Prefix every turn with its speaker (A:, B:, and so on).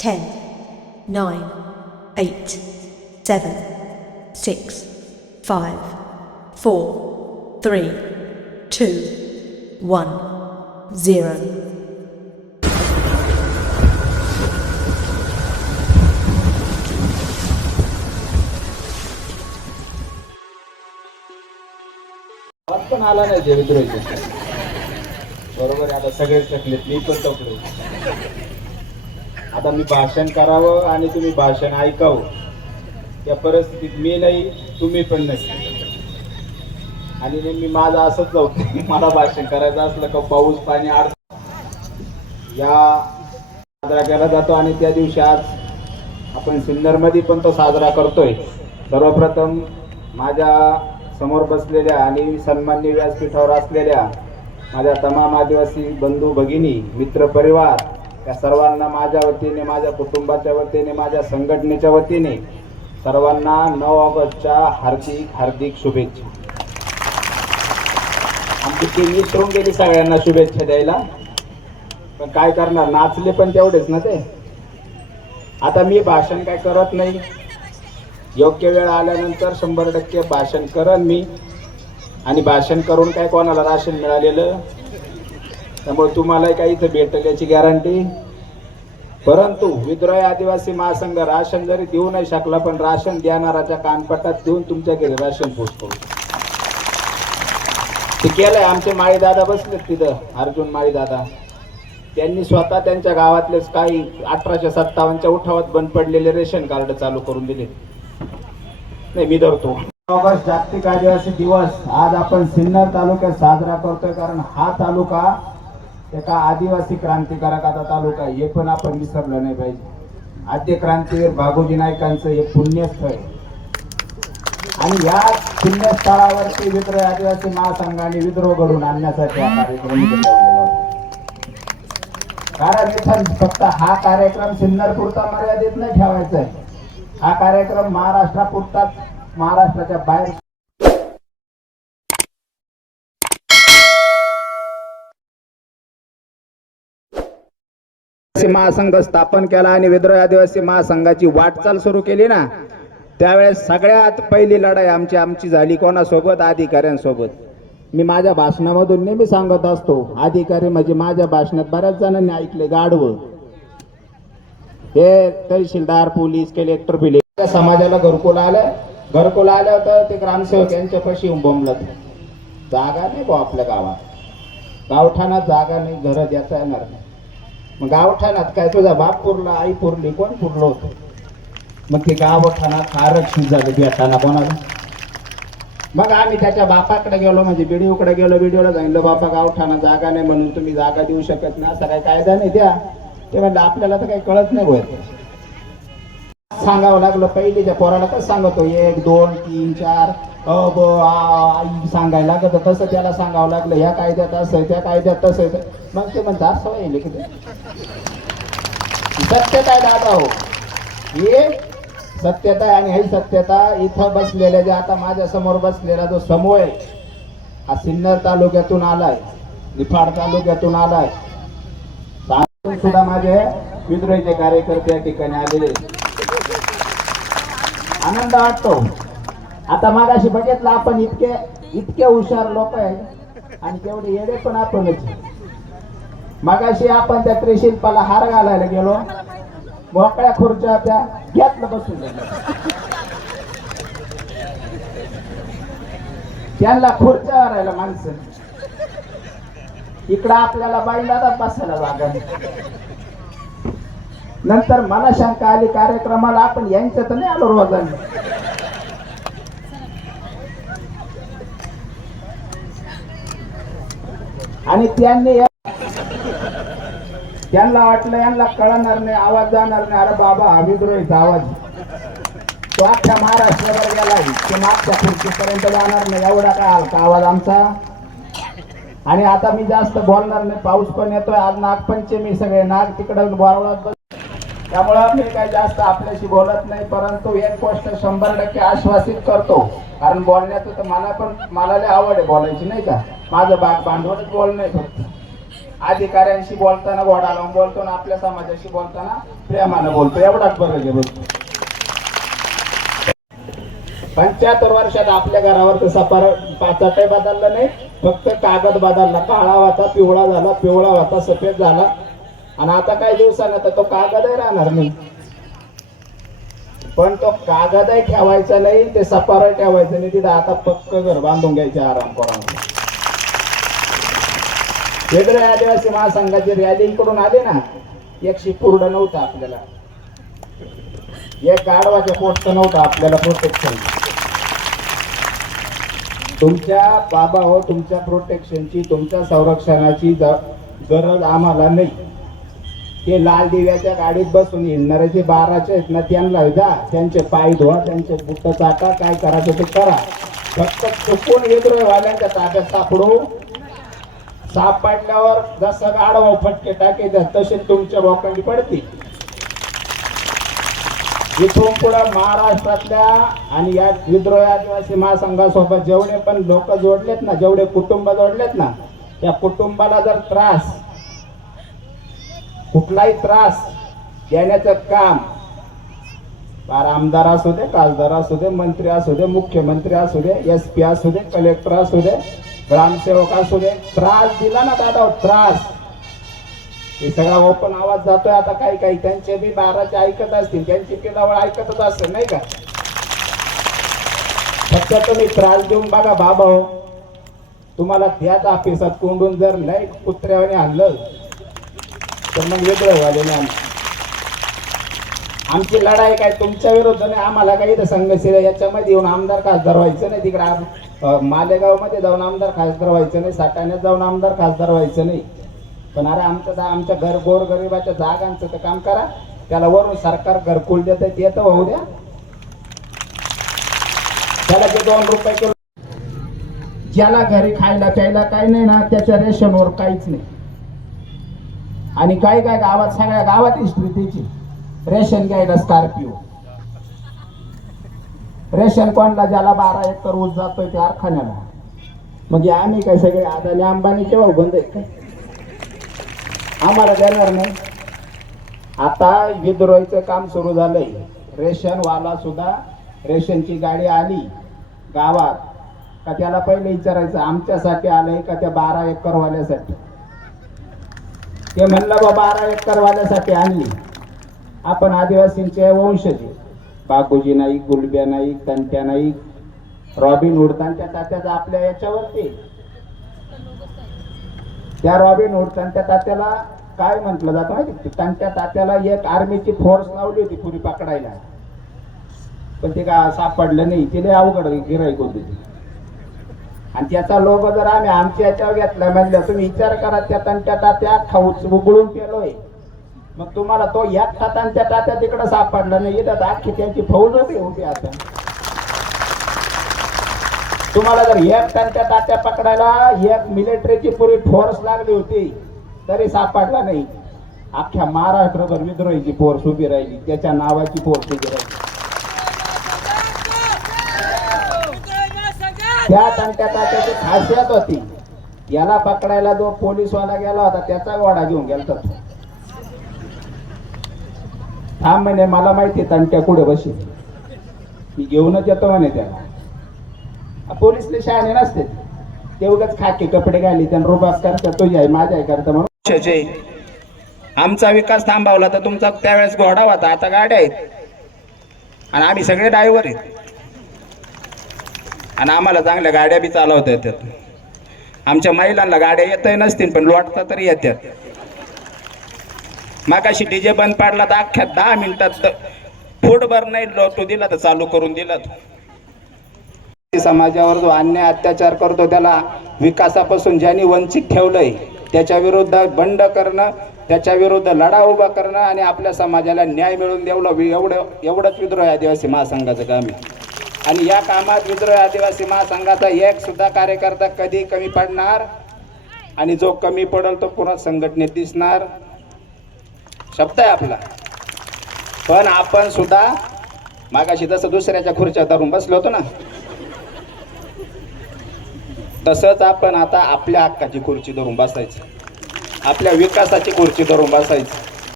A: 10, 9, 8, 7, 6, 5, 4, 3, 2, 1, 0.
B: आवाज पण आला नाही ते विद्रोही बरोबर आहे आता सगळेच थकलेत मी पण थकलो आता मी भाषण करावं आणि तुम्ही भाषण ऐकावं. या परिस्थितीत मी नाही तुम्ही पण नाही. आणि नेहमी माझं असंच जाऊ मला भाषण करायचं असलं का पाऊस पाणी आड या साजरा केला जातो आणि त्या दिवशी आज आपण सिन्नरमध्ये पण तो साजरा करतोय. सर्वप्रथम माझ्यासमोर बसलेल्या आणि सन्मान्य व्यासपीठावर असलेल्या माझ्या तमाम आदिवासी बंधू भगिनी मित्र परिवार या सर्वांना माझ्या वतीने माझ्या कुटुंबाच्या वतीने माझ्या संघटनेच्या वतीने सर्वांना नऊ ऑगस्टच्या हार्दिक हार्दिक शुभेच्छा. आमची टीम विसरून गेली सगळ्यांना शुभेच्छा द्यायला. पण काय करणार? नाचले पण तेवढेच ना ते. आता मी भाषण काय करत नाही. योग्य वेळ आल्यानंतर शंभर टक्के भाषण करन मी. आणि भाषण करून काय कोणाला राशन मिळालेलं? त्यामुळे तुम्हाला काही इथं भेटेल याची गॅरंटी परंतु विद्रोही आदिवासी महासंघ राशन जरी देऊ नाही शकला पण राशन देणाराच्या कानपटात देऊन तुमच्या घरी राशन पोचतो. ते केलंय आमचे माळी दादा बसलेत तिथं अर्जुन माळी दादा त्यांनी स्वतः त्यांच्या गावातलेच काही अठराशे सत्तावन्नच्या उठावात बंद पडलेले रेशन कार्ड चालू करून दिले. नाही मी धरतो. ऑगस्ट जागतिक आदिवासी दिवस. आज आपण सिन्नर तालुक्यात साजरा करतोय कारण हा तालुका एका आदिवासी क्रांतिकारकाचा तालुका आहे. हे पण आपण विसरलं नाही पाहिजे. आद्य क्रांतीवीर बाबूजी नाईकांचं हे पुण्यस्थळ आहे. आणि या पुण्यस्थळावरती विद्रोह आदिवासी महासंघाने विद्रोह घडून आणण्यासाठी हा कार्यक्रम कारण इथं फक्त हा कार्यक्रम सिन्नर पुरता मर्यादित नाही ठेवायचा आहे. हा कार्यक्रम महाराष्ट्रापुरताच महाराष्ट्राच्या बाहेर आदिवासी महासंघ स्थापन केला आणि विद्रोह आदिवासी महासंघाची वाटचाल सुरू केली ना त्यावेळेस सगळ्यात पहिली लढाई आमची आमची झाली कोणासोबत? अधिकाऱ्यांसोबत. मी माझ्या भाषणामधून नेहमी सांगत असतो अधिकारी म्हणजे माझ्या भाषणात बऱ्याच जणांनी ऐकले गाढवं. हे तहसीलदार पोलीस कलेक्टर बिले. समाजाला घरकुल आलं. घरकुल आलं तर ते ग्रामसेवक यांच्या पशी येऊन जागा नाही भाऊ आपल्या गावात. गावठाणात जागा नाही घर द्यायचा येणार नाही. मग गावठाणात काय तुझा बाप पुरला आई पुरली कोण पुरलं होतं? मग ते गावठाणात आरक्षित झालं भेटाना कोणाला? मग आम्ही त्याच्या बापाकडे गेलो म्हणजे बिडीओकडे गेलो बिडीओला सांगितलं बापा गावठाणा जागा नाही म्हणून तुम्ही जागा देऊ शकत नाही असा काही कायदा नाही द्या. ते म्हणलं आपल्याला तर काही कळत नाही होत सांगावं लागलं पहिलीच्या पोराला कसं सांगतो एक दोन तीन चार सांगायला लागत तसं त्याला सांगावं लागलं ह्या कायद्यात असं आहे त्या कायद्यात तसं आहे मग ते म्हणतात सवय येईल सत्यता आहे दादा हो? हे सत्यता आहे आणि ही सत्यता इथं बसलेल्या जे आता माझ्यासमोर बसलेला जो समूह आहे हा सिन्नर तालुक्यातून आलाय निफाड तालुक्यातून आलाय. सुद्धा माझे विद्रोहीचे कार्यकर्ते या ठिकाणी आलेले आनंद वाटतो. आता मागाशी बघितलं आपण इतके इतके हुशार लोक आहे. आणि तेवढे येडे पण आपणच आहे. मगाशी आपण त्या त्रिशिल्पाला हार घालायला गेलो. मोकळ्या खुर्च्या त्या घेतलं बसून त्यांना खुर्च्या हरायला माणसं. इकडं आपल्याला बाईला बसायला जागा नंतर मला शंका आली कार्यक्रमाला आपण यांच्या तर नाही आलो रोजाने. आणि त्यांनी त्यांना वाटलं यांना कळणार नाही आवाज जाणार नाही. अरे बाबा हा विद्रोहीचा आवाज तो अख्ख्या महाराष्ट्रावर गेला मागच्या खुर्चीपर्यंत जाणार नाही. एवढा काय हलका आवाज आमचा? आणि आता मी जास्त बोलणार नाही. पाऊस पण येतोय. आज नागपंचमी सगळे नाग तिकडं बोलवत बस त्यामुळं मी काही जास्त आपल्याशी बोलत नाही परंतु एक गोष्ट शंभर टक्के आश्वासित करतो. कारण बोलण्याचं तर मला पण मला लय आवड आहे बोलायची नाही का? माझं बाग बांधवच बोलणं आहे फक्त. अधिकाऱ्यांशी बोलताना घोडा लावून बोलतो ना आपल्या समाजाशी बोलताना प्रेमानं बोलतो. एवढाच फरक आहे बघ. पंच्याहत्तर वर्षात आपल्या घरावर तर पर पाचाटे बदललं नाही. फक्त कागद बदलला. काळा होता पिवळा झाला पिवळा होता सफेद झाला. आणि आता काही दिवसानं तर तो कागदही राहणार नाही. पण तो कागदही ठेवायचा नाही ते सपार ठेवायचं नाही तिथं आता पक्क घर बांधून घ्यायचे आराम करून. वेगळ्या आदिवासी महासंघाची रॅली इकडून आले ना एक पूर्ण नव्हतं आपल्याला. एक गाडवाच्या पोस्ट नव्हतं आपल्याला प्रोटेक्शन तुमच्या बाबा हो तुमच्या प्रोटेक्शनची तुमच्या संरक्षणाची गरज आम्हाला नाही. ते लाल दिव्याच्या गाडीत बसून येणारे जे बाराचे आहेत ना त्यांना जा त्यांचे पाय धुवा त्यांचे बुट्ट चाटा काय करायचं ते करा. फक्त चुकून विद्रोहवाल्यांच्या ताब्यात सापडू साप पाडल्यावर जसं गाडवा फटके टाकायचं तसे तुमच्या बोकांडी पडतील. इथून पुढे महाराष्ट्रातल्या आणि या विद्रोही आदिवासी महासंघासोबत जेवढे पण लोक जोडलेत ना जेवढे कुटुंब जोडलेत ना त्या कुटुंबाला जर त्रास कुठलाही त्रास देण्याचं काम फार आमदार असू दे खासदार असू दे मंत्री असू दे मुख्यमंत्री असू दे एस पी असू दे कलेक्टर असू दे ग्रामसेवक असू दे त्रास दिला ना दादा त्रास. हे सगळा ओपन आवाज जातोय आता काही काही. त्यांचे बी बाराचे ऐकत असतील त्यांची पिलावळ ऐकतच असेल नाही का? फक्त तुम्ही त्रास देऊन बघा बाबा हो. तुम्हाला त्याच ऑफिसात कोंडून जर नाही कुत्र्याने आणलं तर मग वेगळं व्हायला नाही आमची लढाई काय तुमच्या विरुद्ध नाही आम्हाला काही तर संघ याच्यामध्ये येऊन आमदार खासदार व्हायचं नाही तिकडे. आम- मालेगावमध्ये जाऊन आमदार खासदार व्हायचं नाही साठाण्यात जाऊन आमदार खासदार व्हायचं नाही. पण अरे आमचं आमच्या घर गोर गरिबाच्या जागांचं तर काम करा. त्याला वरून सरकार घरकुल देत ते तर होऊ द्या. त्याला जे दोन रुपये किलो ज्याला घरी खायला प्यायला काही नाही ना त्याच्या रेशनवर काहीच नाही. आणि काय काय गावात सगळ्या गावात हिस्ट्री त्याची रेशन घ्यायला स्कॉर्पिओ रेशन कोणला ज्याला बारा एकर ऊस जातोय त्या कारखान्याला. मग आम्ही काय सगळे अदानी अंबानीचे भाऊ बंद आहेत का? आम्हाला देणार नाही. आता विद्रोहीचं काम सुरू झालंय. रेशनवाला सुद्धा रेशनची गाडी आली गावात. का त्याला पहिले विचारायचं आमच्यासाठी आलंय का त्या बारा एकर वाल्यासाठी ते म्हणलं बा बारा एकर वाल्यासाठी आणली. आपण आदिवासींचे वंशजे आहे. नाईक गुलब्या नाईक तंट्या नाईक रॉबिन हुड तात्याचा आपल्या याच्यावरती. त्या रॉबिन हुड तात्याला काय म्हटलं जातं माहिती त्यांच्या तात्याला एक आर्मीची फोर्स लावली होती पुरी पकडायला. पण ते का सापडलं नाही तिने अवघड गिराईक होती ती. आणि त्याचा लोक जर आम्ही आमच्या याच्यावर घेतला म्हणलं तुम्ही विचार करा त्या त्यांच्या तात्या खाऊच उघडून पेलोय. मग तुम्हाला तो याच तात्यांच्या तात्या तिकडे सापडला नाही. येतात आखी त्यांची फौज होती होती आता. तुम्हाला जर एक त्यांच्या तात्या पकडायला एक मिलिटरीची पुरी फोर्स लागली होती तरी सापडला नाही. अख्ख्या महाराष्ट्रभर विद्रोहीची फोर्स उभी राहिली. त्याच्या नावाची फोर्स उभी राहिली. त्या त्यांच्या तात्याची खासियत होती. याला पकडायला जो पोलीसवाला गेला होता त्याचा गोडा घेऊन गेला तो. थांब म्हणे मला माहिती तंट्या कुठे बशी मी घेऊनच येतो म्हणे त्याला. पोलीसले शहाणे नसते. तेवढंच खाके कपडे घाली त्यानं रुबास करता तुझी आहे माझ्या आहे करता म्हणून. आमचा विकास थांबवला तर तुमचा त्यावेळेस घोडा होता आता गाड्या आहेत. आणि आम्ही सगळे ड्रायव्हर आहेत. आणि आम्हाला चांगल्या गाड्या बी चालवता येतात. आमच्या महिलांना गाड्या येतही नसतील पण लोटता तरी येतात. मागाशी डीजे बंद पाडला तर अख्ख्या दहा मिनिटात फुटभर नाही लोटू दिला तर चालू करून दिला. समाजावर जो अन्याय अत्याचार करतो त्याला विकासापासून ज्यांनी वंचित ठेवलंय त्याच्या विरुद्ध बंड करणं त्याच्या विरुद्ध लढा उभा करणं आणि आपल्या समाजाला न्याय मिळवून देवलं एवढं एवढंच विद्रोह आदिवासी महासंघाचं काम आहे. आणि या कामात विद्रोह आदिवासी महासंघाचा एक सुद्धा कार्यकर्ता कधी कमी पडणार? आणि जो कमी पडेल तो पुन्हा संघटनेत दिसणार. शब्द आहे आपला. पण आपण सुद्धा मागाशी जसं दुसऱ्याच्या खुर्च्या धरून बसलो होतो ना तसंच आपण आता आपल्या हक्काची खुर्ची धरून बसायचं. आपल्या विकासाची खुर्ची धरून बसायची.